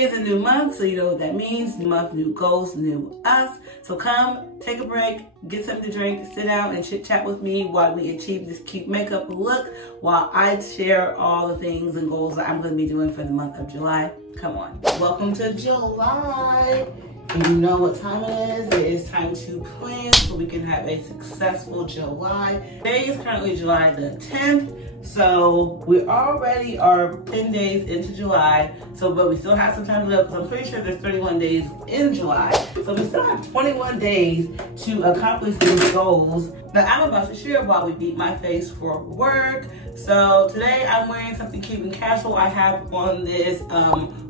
is a new month, so you know what that means. New month, new goals, new us. So come, take a break, get something to drink, sit down and chit chat with me while we achieve this cute makeup look, while I share all the things and goals that I'm going to be doing for the month of July. Come on. Welcome to July. And you know what time it is. It is time to plan so we can have a successful July. Today is currently July the 10th. So we already are 10 days into July. But we still have some time to go because I'm pretty sure there's 31 days in July. So we still have 21 days to accomplish these goals that I'm about to share while we beat my face for work. So today I'm wearing something cute and casual. I have on this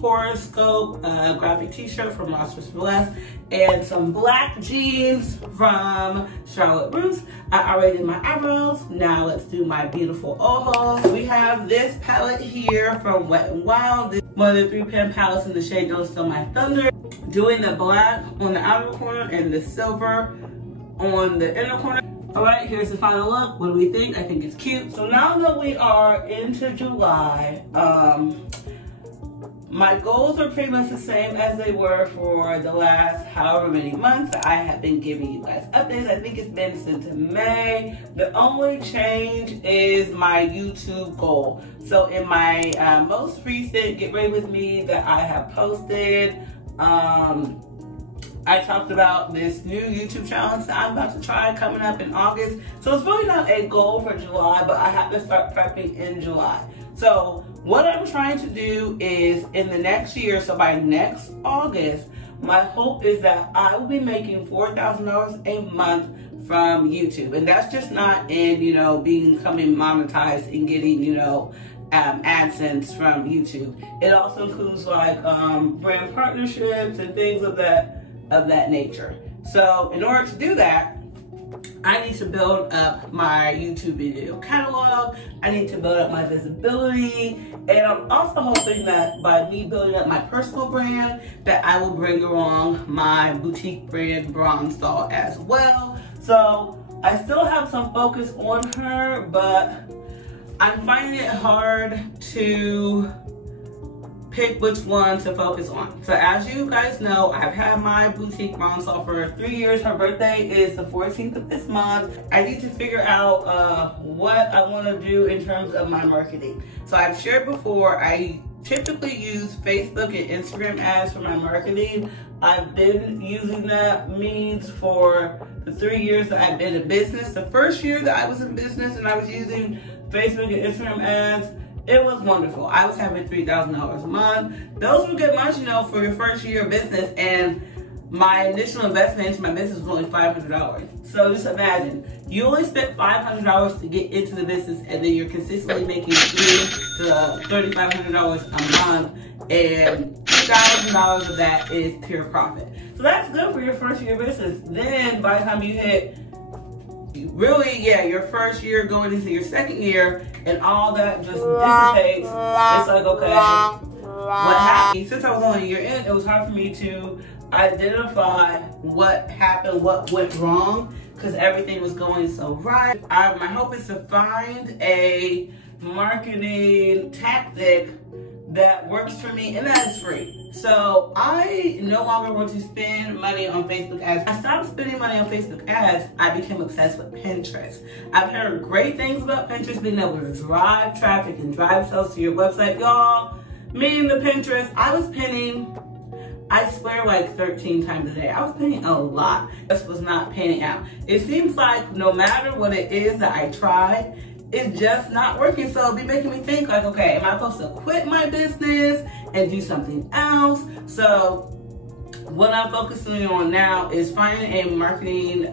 horoscope graphic t-shirt from Monstrous Burlesque and some black jeans from Charlotte Russe. I already did my eyebrows. Now let's do my beautiful ojos. We have this palette here from Wet n Wild. This is one of the 3-pan palettes in the shade Don't Steal My Thunder. Doing the black on the outer corner and the silver on the inner corner. All right, here's the final look. What do we think? I think it's cute. So now that we are into July, my goals are pretty much the same as they were for the last however many months. I have been giving you guys updates. I think it's been since May. The only change is my YouTube goal. So in my most recent Get Ready With Me that I have posted, I talked about this new YouTube challenge that I'm about to try coming up in August. So it's really not a goal for July, but I have to start prepping in July. So what I'm trying to do is in the next year, so by next August, my hope is that I will be making $4,000 a month from YouTube. And that's just not in, becoming monetized and getting, AdSense from YouTube. It also includes like brand partnerships and things of that nature. So in order to do that, I need to build up my YouTube video catalog. I need to build up my visibility. And I'm also hoping that by me building up my personal brand, that I will bring along my boutique brand Bronze Doll as well. So I still have some focus on her, but I'm finding it hard to pick which one to focus on. So as you guys know, I've had my boutique Bronze Doll for 3 years. Her birthday is the 14th of this month. I need to figure out what I want to do in terms of my marketing. So I've shared before, I typically use Facebook and Instagram ads for my marketing. I've been using that means for the 3 years that I've been in business. The first year that I was in business and I was using Facebook and Instagram ads, it was wonderful. I was having $3,000 a month. Those were good months, for your first year of business. And my initial investment into my business was only $500. So just imagine, you only spent $500 to get into the business, and then you're consistently making $300 to $3,500 a month, and $1,000 of that is pure profit. So that's good for your first year of business. Then by the time you hit your first year going into your second year and all that just dissipates, it's like, okay, what happened? Since I was only a year in, it was hard for me to identify what happened, what went wrong, because everything was going so right. My hope is to find a marketing tactic that works for me, and that is free. So I no longer want to spend money on Facebook ads. I stopped spending money on Facebook ads. I became obsessed with Pinterest. I've heard great things about Pinterest being able to drive traffic and drive sales to your website. Y'all, me and the Pinterest, I was pinning, I swear, like 13 times a day. I was pinning a lot. This was not panning out. It seems like no matter what it is that I try, it's just not working. So it'll be making me think like, okay, am I supposed to quit my business and do something else? So what I'm focusing on now is finding a marketing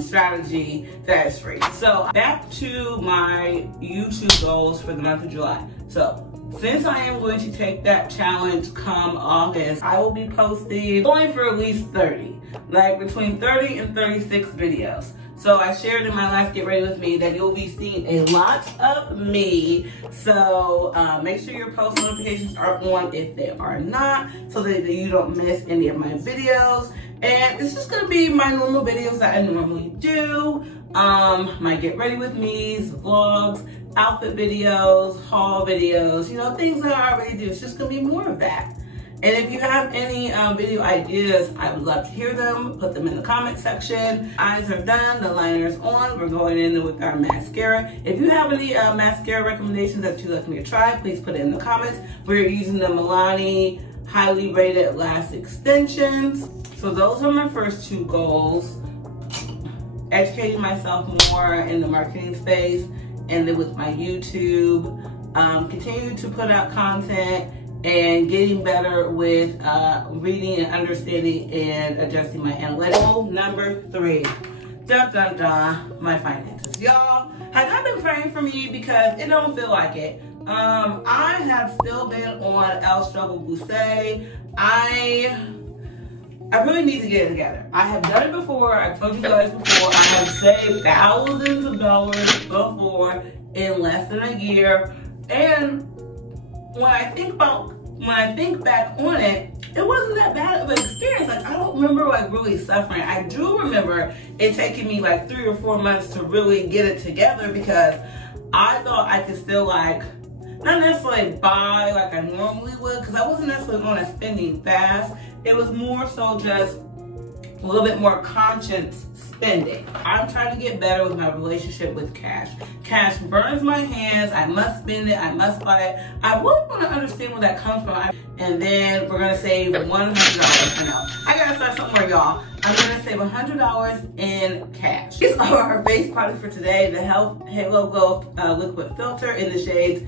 strategy that is free. So back to my YouTube goals for the month of July. So since I am going to take that challenge come August, I will be posting going for at least 30, like between 30 and 36 videos. So I shared in my last Get Ready With Me that you'll be seeing a lot of me. So make sure your post notifications are on if they are not, so that you don't miss any of my videos. And it's just gonna be my normal videos that I normally do. My Get Ready With Me's, vlogs, outfit videos, haul videos, things that I already do. It's just gonna be more of that. And if you have any video ideas, I would love to hear them. Put them in the comment section. Eyes are done, the liner's on. We're going in with our mascara. If you have any mascara recommendations that you'd like me to try, please put it in the comments. We're using the Milani Highly Rated Lash Extensions. So those are my first two goals. Educating myself more in the marketing space, and then with my YouTube, continue to put out content and getting better with reading and understanding and adjusting my analytics. Goal number 3, dun dun dun, my finances. Y'all, have y'all been praying for me? Because it don't feel like it. I have still been on El Struggle Bousset. I really need to get it together. I have done it before. I told you guys before. I have saved thousands of dollars before in less than a year. And when I think back on it, it wasn't that bad of an experience. Like, I don't remember like really suffering. I do remember it taking me like 3 or 4 months to really get it together, because I thought I could still like, not necessarily buy like I normally would, because I wasn't necessarily on a spending fast. It was more so just a little bit more conscious spending. I'm trying to get better with my relationship with cash. Cash burns my hands. I must spend it. I must buy it. I really want to understand where that comes from. And then we're going to save $100. I know. I got to start somewhere, y'all. I'm going to save $100 in cash. These are our base products for today. The Health Halo Glow Liquid Filter in the shades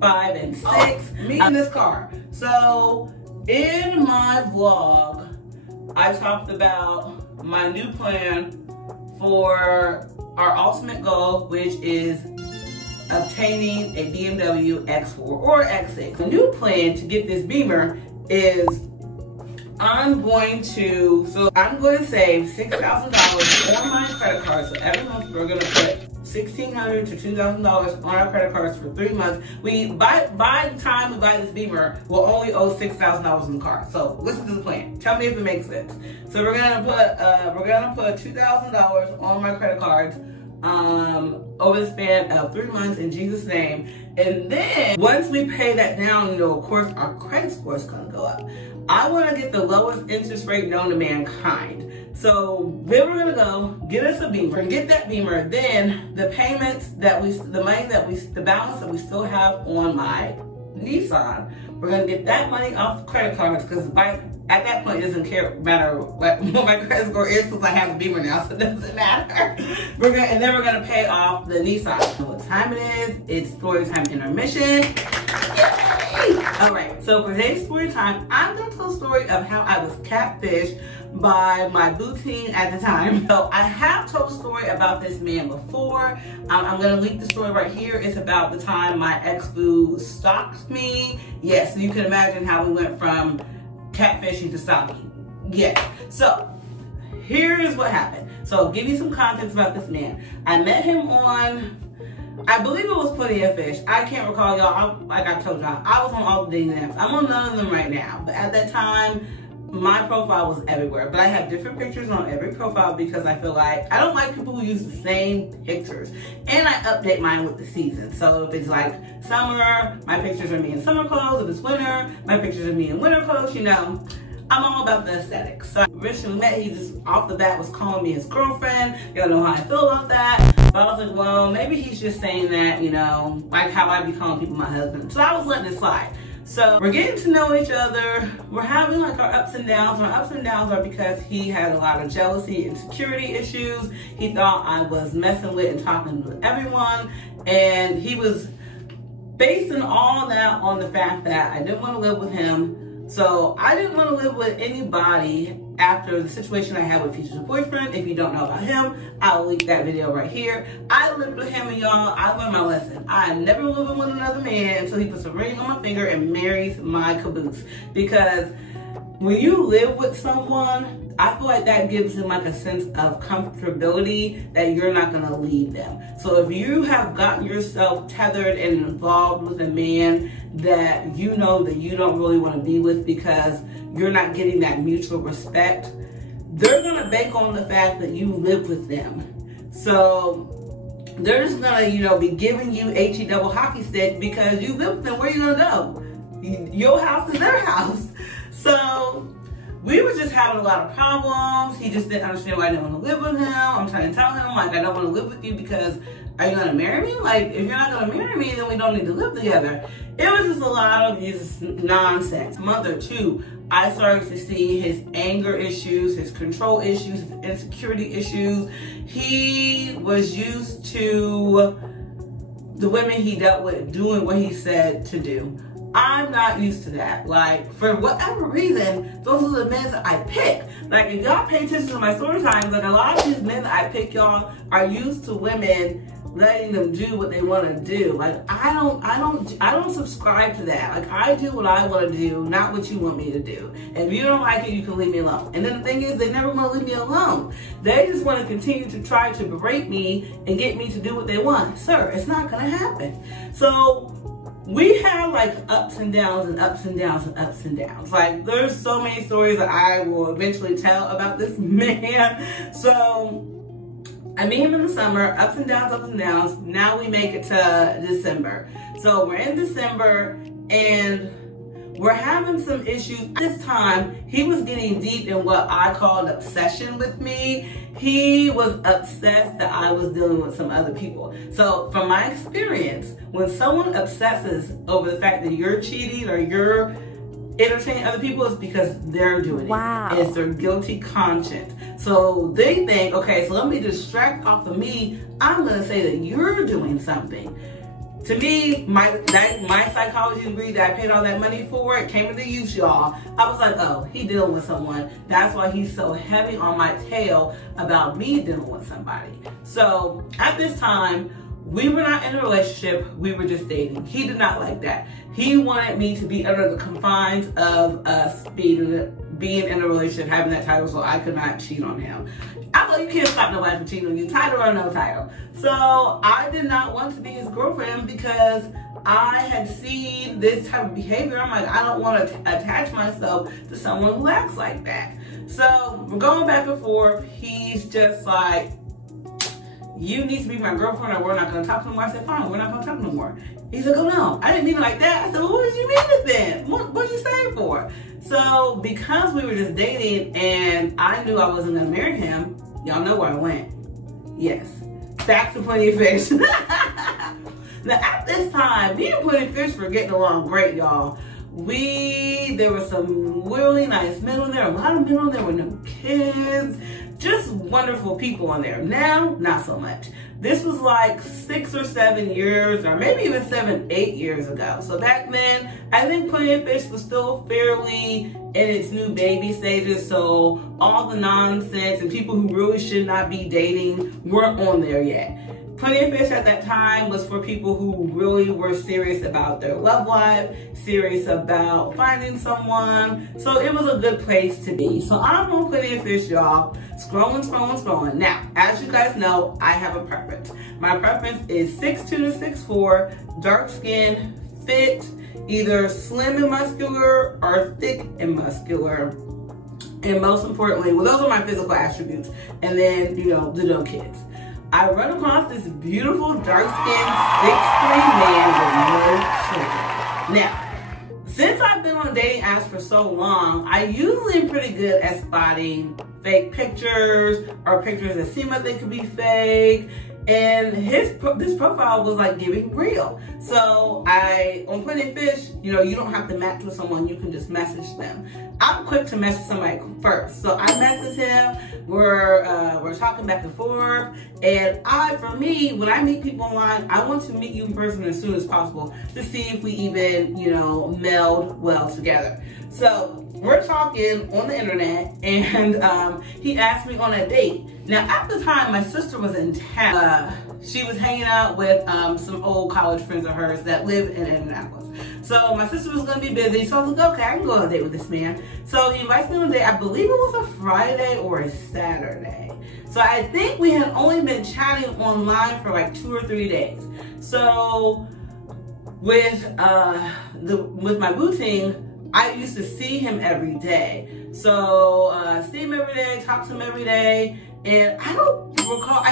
5 and 6. Me in this car. So in my vlog, I talked about my new plan for our ultimate goal, which is obtaining a BMW X4 or X6. The new plan to get this Beamer is I'm going to save $6,000 on my credit card. So every month we're gonna put $1,600 to $2,000 on our credit cards for 3 months. By the time we buy this Beamer, we'll only owe $6,000 in the car. So listen to the plan. Tell me if it makes sense. So we're gonna put $2,000 on my credit cards over the span of 3 months in Jesus' name. And then once we pay that down, you know, of course our credit score is gonna go up. I want to get the lowest interest rate known to mankind. So then we're gonna go get us a Beamer and get that Beamer. Then the payments that the balance that we still have on my Nissan, we're gonna get that money off the credit cards, because at that point it doesn't matter what my credit score is, because I have a Beamer now, so it doesn't matter. And then we're gonna pay off the Nissan. You know what time it is? It's story time intermission. All right, so for today's story time, I'm gonna tell a story of how I was catfished by my boo teen at the time. So I have told a story about this man before. I'm gonna link the story right here. It's about the time my ex-boo stalked me. Yes, so you can imagine how we went from catfishing to stalking. Yes, so here's what happened. So I'll give you some context about this man. I met him on, I believe it was Plenty of Fish. I can't recall, y'all. Like I told y'all, I was on all the dating apps. I'm on none of them right now. But at that time, my profile was everywhere. But I have different pictures on every profile, because I feel like I don't like people who use the same pictures. And I update mine with the season. So if it's like summer, my pictures are me in summer clothes. If it's winter, my pictures are me in winter clothes, you know. I'm all about the aesthetics. So originally met, he just off the bat was calling me his girlfriend. Y'all know how I feel about that. But I was like, well, maybe he's just saying that, you know, like how I be calling people my husband. So I was letting it slide. So we're getting to know each other. We're having like our ups and downs. My ups and downs are because he had a lot of jealousy and security issues. He thought I was messing with and talking with everyone. And he was basing all that on the fact that I didn't want to live with him. So I didn't want to live with anybody after the situation I had with Future's boyfriend. If you don't know about him, I'll link that video right here. I lived with him, and y'all, I learned my lesson. I am never living with another man until he puts a ring on my finger and marries my caboose. Because when you live with someone, I feel like that gives them like a sense of comfortability that you're not gonna leave them. So if you have gotten yourself tethered and involved with a man that you know that you don't really want to be with because you're not getting that mutual respect, they're gonna bank on the fact that you live with them. So they're just gonna, you know, be giving you HE double hockey stick because you live with them. Where are you gonna go? Your house is their house. we were just having a lot of problems. He just didn't understand why I didn't want to live with him. I'm trying to tell him, like, I don't want to live with you because are you going to marry me? Like, if you're not going to marry me, then we don't need to live together. It was just a lot of just nonsense. Month or two, I started to see his anger issues, his control issues, his insecurity issues. He was used to the women he dealt with doing what he said to do. I'm not used to that. Like, for whatever reason, those are the men that I pick. Like, if y'all pay attention to my story times, like, a lot of these men that I pick, y'all, are used to women letting them do what they want to do. Like, I don't subscribe to that. Like, I do what I want to do, not what you want me to do. And if you don't like it, you can leave me alone. And then the thing is, they never want to leave me alone. They just want to continue to try to berate me and get me to do what they want. Sir, it's not going to happen. So we have like ups and downs and ups and downs and ups and downs. Like, there's so many stories that I will eventually tell about this man. So I meet him in the summer, ups and downs, ups and downs. Now we make it to December. So we're in December and we're having some issues. This time, he was getting deep in what I call an obsession with me. He was obsessed that I was dealing with some other people. So from my experience, when someone obsesses over the fact that you're cheating or you're entertaining other people, it's because they're doing it. Wow. It's their guilty conscience. So they think, okay, so let me distract off of me. I'm gonna say that you're doing something. To me, my psychology degree that I paid all that money for, it came into use, y'all. I was like, oh, he dealing with someone. That's why he's so heavy on my tail about me dealing with somebody. So at this time, we were not in a relationship, we were just dating. He did not like that. He wanted me to be under the confines of us being in a relationship, having that title, so I could not cheat on him. I thought you can't stop nobody from cheating on you, title or no title. So I did not want to be his girlfriend because I had seen this type of behavior. I'm like, I don't want to attach myself to someone who acts like that. So we're going back and forth. He's just like, you need to be my girlfriend or we're not going to talk no more. I said, fine, we're not going to talk no more. He's like, oh no, I didn't mean it like that. I said, well, what did you mean it then? What did you say it for? So because we were just dating and I knew I wasn't going to marry him, y'all know where I went. Yes, back to Plenty of Fish. Now at this time, me and Plenty of Fish were getting along great, y'all. There were some really nice men on there, a lot of men on there with no kids, just wonderful people on there. Now, not so much. This was like 6 or 7 years, or maybe even 7, 8 years ago. So back then, I think Plenty of Fish was still fairly in its new baby stages. So all the nonsense and people who really should not be dating weren't on there yet. Plenty of Fish at that time was for people who really were serious about their love life, serious about finding someone. So it was a good place to be. So I'm on Plenty of Fish, y'all. Scrolling, scrolling, scrolling. Now, as you guys know, I have a preference. My preference is 6'2" to 6'4", dark skin, fit, either slim and muscular or thick and muscular. And most importantly, well, those are my physical attributes. And then, you know, the no kids. I run across this beautiful dark-skinned 6'3" man with no children. Now, since I've been on dating apps for so long, I usually am pretty good at spotting fake pictures or pictures that seem like they could be fake. And this profile was like giving real. So on Plenty of Fish, you know, you don't have to match with someone, you can just message them. I'm quick to message somebody first. So I message him, we're talking back and forth. And for me, when I meet people online, I want to meet you in person as soon as possible to see if we even, you know, meld well together. So we're talking on the internet and he asked me on a date. Now at the time, my sister was in town. She was hanging out with some old college friends of hers that live in Indianapolis. So my sister was gonna be busy, so I was like, okay, I can go on a date with this man. So he invites me on a date. I believe it was a Friday or a Saturday. So I think we had only been chatting online for like 2 or 3 days. So with my booting, I used to see him every day. So see him every day, talk to him every day, and I don't recall,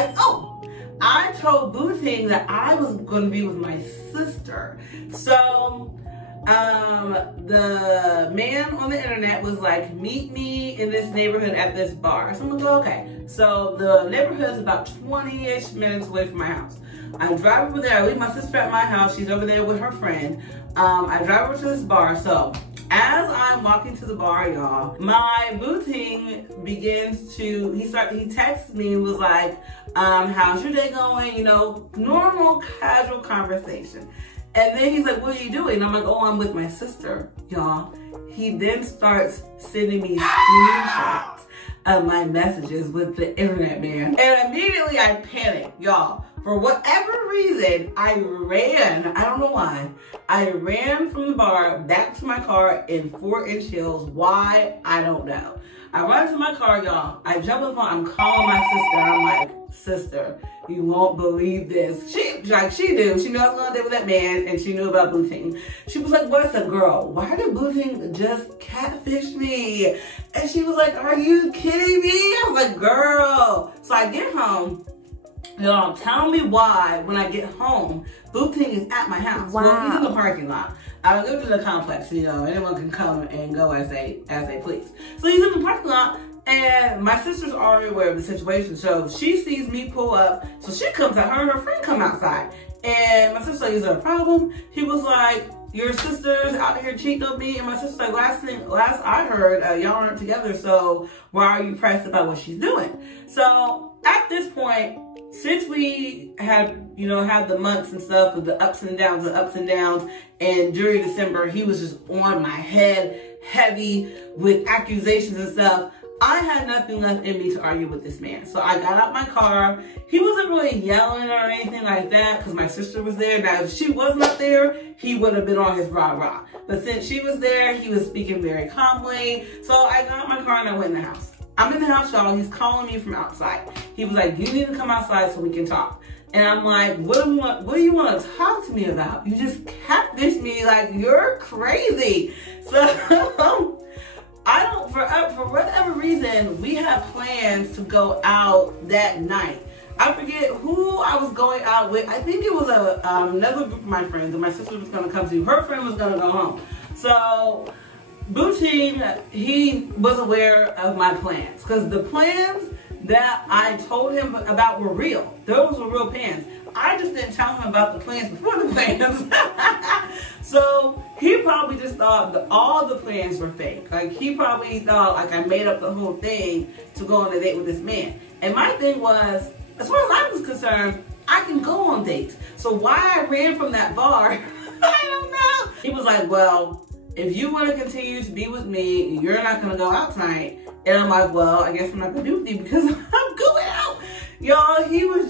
I told Booting that I was going to be with my sister. So the man on the internet was like, meet me in this neighborhood at this bar. So I'm like, okay. So the neighborhood is about 20-ish minutes away from my house. I drive over there. I leave my sister at my house. She's over there with her friend. I drive over to this bar. So as I'm walking to the bar, y'all, my booting begins to, he texts me and was like, how's your day going? You know, normal, casual conversation. And then he's like, what are you doing? And I'm like, oh, I'm with my sister, y'all. He then starts sending me screenshots of my messages with the internet man. And immediately I panicked, y'all. For whatever reason, I ran. I don't know why. I ran from the bar back to my car in 4-inch heels. Why? I don't know. I run to my car, y'all. I jump on the phone. I'm calling my sister. I'm like, sister, you won't believe this. She knew. She knew I was going to date with that man, and she knew about booting. She was like, what's up, girl? Why did booting just catfish me? And she was like, are you kidding me? I was like, girl. So I get home. Y'all, tell me why when I get home, booting is at my house. Wow. Well, he's in the parking lot. I go to the complex, you know, anyone can come and go as they please. So he's in the parking lot, and my sister's already aware of the situation. So she sees me pull up, so she comes out, her and her friend come outside. And my sister's like, is there a problem? He was like, your sister's out here cheating on me. And my sister's like, last I heard, y'all aren't together, so why are you pressed about what she's doing? So at this point, since we had, you know, had the months and stuff of the ups and downs, and during December, he was just on my head, heavy with accusations and stuff, I had nothing left in me to argue with this man. So I got out my car. He wasn't really yelling or anything like that because my sister was there. Now, if she was not there, he would have been on his rah-rah. But since she was there, he was speaking very calmly. So I got out my car and I went in the house. I'm in the house, y'all. He's calling me from outside. He was like, you need to come outside so we can talk. And I'm like, what do you want to talk to me about? You just catfished me, like, you're crazy. So for whatever reason, we had plans to go out that night. I forget who I was going out with. I think it was another group of my friends, and my sister was going to come to. Her friend was going to go home. So Booting, he was aware of my plans, because the plans that I told him about were real. Those were real plans. I just didn't tell him about the plans before the plans. So he probably just thought that all the plans were fake. Like, he probably thought like I made up the whole thing to go on a date with this man. And my thing was, as far as I was concerned, I can go on dates. So why I ran from that bar, I don't know. He was like, well, if you want to continue to be with me, you're not going to go out tonight. And I'm like, well, I guess I'm not going to do with you because I'm going out. Y'all, he was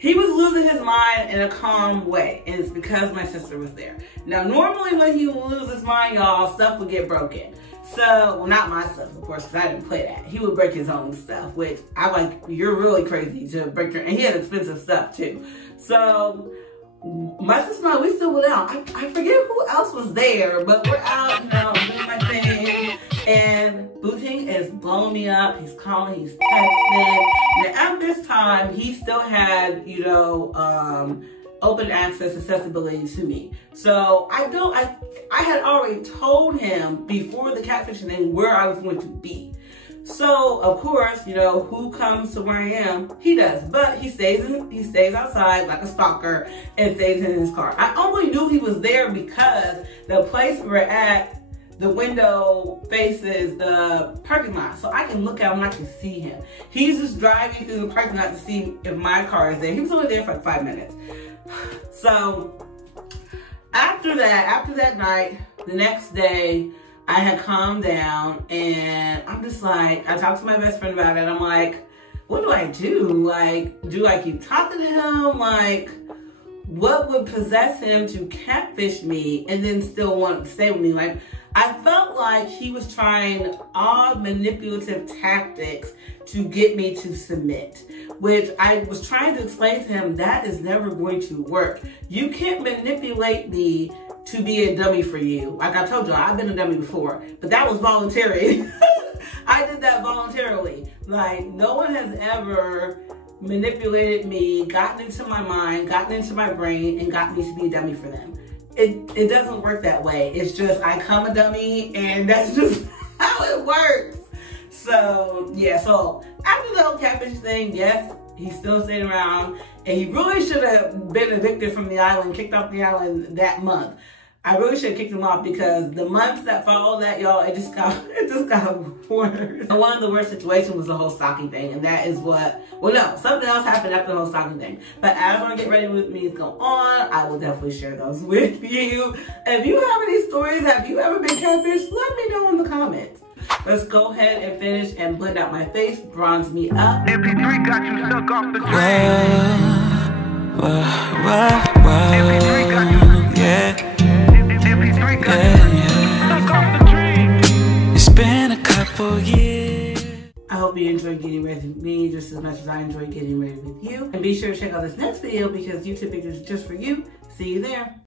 losing his mind in a calm way. And it's because my sister was there. Now, normally when he would lose his mind, y'all, stuff would get broken. So, well, not my stuff, of course, because I didn't play that. He would break his own stuff, which I like, you're really crazy to break your, and he had expensive stuff too. So, my sister and I, we still went out. I forget who else was there, but we're out, you know, doing my thing. And Booting is blowing me up. He's calling, he's texting. And at this time, he still had, you know, open access, accessibility to me. So I had already told him before the catfishing thing where I was going to be. So, of course, you know, who comes to where I am? He does. But he stays outside like a stalker and stays in his car. I only knew he was there because the place we're at, the window faces the parking lot. So I can look out and I can see him. He's just driving through the parking lot to see if my car is there. He was only there for like 5 minutes. So, after that night, the next day, I had calmed down and I'm just like, I talked to my best friend about it. I'm like, what do I do? Like, do I keep talking to him? Like, what would possess him to catfish me and then still want to stay with me? Like, I felt like he was trying all manipulative tactics to get me to submit, which I was trying to explain to him that is never going to work. You can't manipulate me to be a dummy for you. Like I told you, I've been a dummy before, but that was voluntary. I did that voluntarily. Like, no one has ever manipulated me, gotten into my mind, gotten into my brain, and got me to be a dummy for them. it doesn't work that way. It's just I come a dummy, and that's just how it works. So yeah, so after the whole catfish thing, yes, he's still staying around, and he really should have been evicted from the island, kicked off the island that month. I really should have kicked him off, because the months that followed that, y'all, it just got worse. And one of the worst situations was the whole stocking thing, and that is what, well, no, something else happened after the whole stocking thing. But as I Get Ready With Me go on, I will definitely share those with you. If you have any stories, have you ever been catfished? Let me know in the comments. Let's go ahead and finish and blend out my face, bronze me up. MP3 got you stuck off the train. MP3 got you, yeah. MP3 got you stuck off the train. It's been a couple years. I hope you enjoyed getting ready with me just as much as I enjoyed getting ready with you. And be sure to check out this next video, because YouTube pictures just for you. See you there.